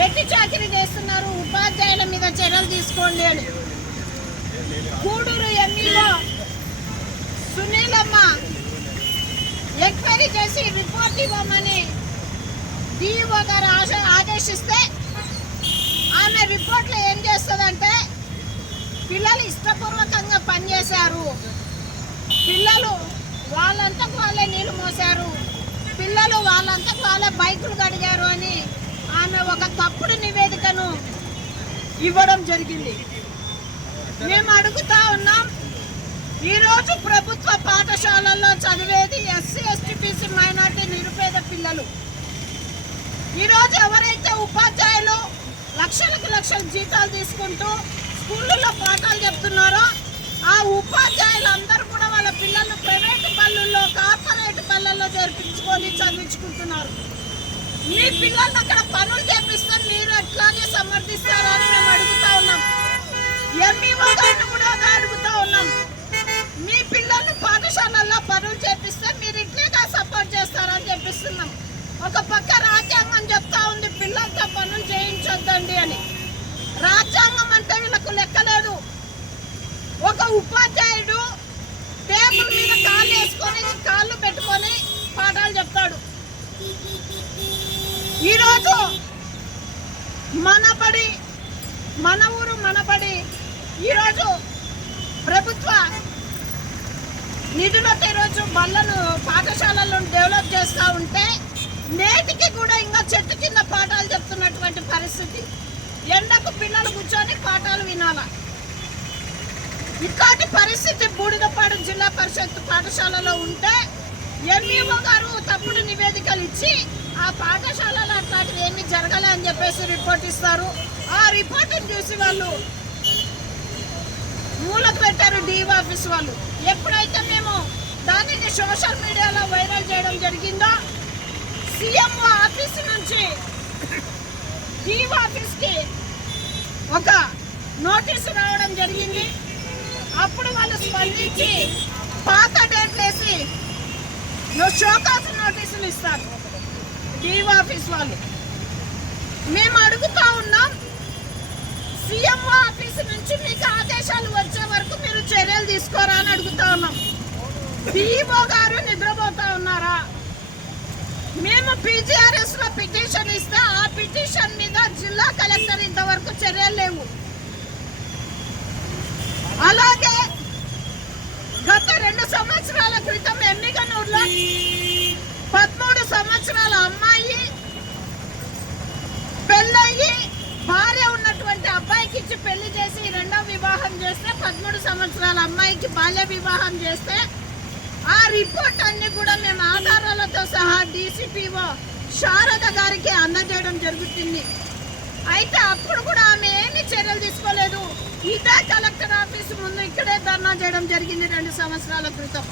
వెట్టి చాకిరీ చేస్తున్నారు, ఉపాధ్యాయుల మీద చర్యలు తీసుకోండి అని. గూడూరు ఎంఈఓ సునీలమ్మ ఎంక్వైరీ చేసి రిపోర్ట్ ఇవ్వమని డిఈఓ గారు ఆదేశిస్తే ఆమె రిపోర్ట్లో ఏం చేస్తుందంటే పిల్లలు ఇష్టపూర్వకంగా పనిచేశారు, పిల్లలు వాళ్ళంతకు వాళ్ళే నీళ్లు మోసారు, పిల్లలు వాళ్ళంతకు వాళ్ళే బైకులు కడిగారు అని ఆమె ఒక తప్పుడు నివేదికను ఇవ్వడం జరిగింది. మేము అడుగుతా ఉన్నాం, ఈరోజు ప్రభుత్వ పాఠశాలల్లో చదివేది ఎస్సీ ఎస్టీ బీసీ మైనార్టీ నిరుపేద పిల్లలు. ఈరోజు ఎవరైతే ఉపాధ్యాయులు లక్షలకు లక్షల జీతాలు తీసుకుంటూ స్కూళ్ళల్లో పాఠాలు చెప్తున్నారో ఆ ఉపాధ్యాయులందరూ కూడా వాళ్ళ పిల్లలు ప్రైవేటు బళ్ళల్లో కార్పొరేట్ బళ్ళల్లో చేర్పించుకొని చదివించుకుంటున్నారు. మీ పిల్లల్ని అక్కడ పనులు చేపిస్తే మీరు ఎట్లాగే సమర్థిస్తారా అని మేము అడుగుతా ఉన్నాం. ఎంఈఓ గారిని కూడా అడుగుతా ఉన్నాం, మీ పిల్లల్ని పాఠశాలల్లో పనులు చేపిస్తే మీరు ఇట్లేగా సపోర్ట్ చేస్తారని చెప్పిస్తున్నాం. ఒక పక్క రాజ్యాంగం చెప్తా ఉంది పిల్లలతో పనులు చేయించొద్దండి అని. రాజ్యాంగం అంటే వీళ్ళకు లెక్కలేదు. ఒక ఉపాధ్యాయుడు టేబుల్ మీద కాళ్ళు వేసుకొని కాళ్ళు పెట్టుకొని పాఠాలు చెప్తాడు. ఈరోజు మనబడి మన ఊరు మనబడి ఈరోజు ప్రభుత్వ నిధులతో ఈరోజు బళ్ళను పాఠశాలలను డెవలప్ చేస్తూ ఉంటే నేటికి కూడా ఇంకా చెట్టు కింద పాఠాలు చెప్తున్నటువంటి పరిస్థితి. ఎండకు పిల్లలు కూర్చొని పాఠాలు వినాల. ఇట్లాంటి పరిస్థితి బూడిదపాడు జిల్లా పరిషత్ పాఠశాలలో ఉంటే ఎంఈఓ గారు తప్పుడు నివేదికలు ఇచ్చి ఆ పాఠశాలలో అట్లాంటివి ఏమీ జరగాలి అని చెప్పేసి రిపోర్ట్ ఇస్తారు. ఆ రిపోర్టును చూసి వాళ్ళు మూలకు పెట్టారు డిఈఓ ఆఫీస్ వాళ్ళు. ఎప్పుడైతే మేము దానిని సోషల్ మీడియాలో వైరల్ చేయడం జరిగిందో సీఎంఓ ఆఫీస్ నుంచి డిఈఓ ఆఫీస్కి ఒక నోటీసు రావడం జరిగింది. అప్పుడు వాళ్ళు స్పందించి పాత డేట్లు వేసి షోకాస్ నోటీసులు ఇస్తారు డిఈఓ ఆఫీస్ వాళ్ళు. మేము అడుగుతా ఉన్నాం, సీఎంఓ ఆఫీస్ నుంచి మీకు ఆదేశాలు వచ్చే వరకు మీరు చర్యలు తీసుకోరా అని అడుగుతా ఉన్నాం. డిఈఓ గారు నిద్రపోతా ఉన్నారా? మేము పీజీఆర్ఎస్ లో పిటిషన్ ఇస్తే ఆ పిటిషన్ మీద జిల్లా కలెక్టర్ ఇంతవరకు చర్యలు లేవు. అలాగే గత 2 సంవత్సరాల క్రితం ఎమ్మిగనూరులో 13 సంవత్సరాల అమ్మాయి పెళ్ళయ్యి భార్య ఉన్నటువంటి అబ్బాయికి ఇచ్చి పెళ్లి చేసి 2వ వివాహం చేస్తే 13 సంవత్సరాల అమ్మాయికి బాల్య వివాహం చేస్తే ఆ రిపోర్ట్ అన్ని కూడా మేము ఆధారాలతో సహా డీసీపీఓ శారద గారికి అందజేయడం జరుగుతుంది. అయితే అప్పుడు కూడా ఆమె ఏమి చర్యలు తీసుకోలేదు. ఇదే కలెక్టర్ ఆఫీసు ముందు ఇక్కడే ధర్నా చేయడం జరిగింది 2 సంవత్సరాల క్రితం.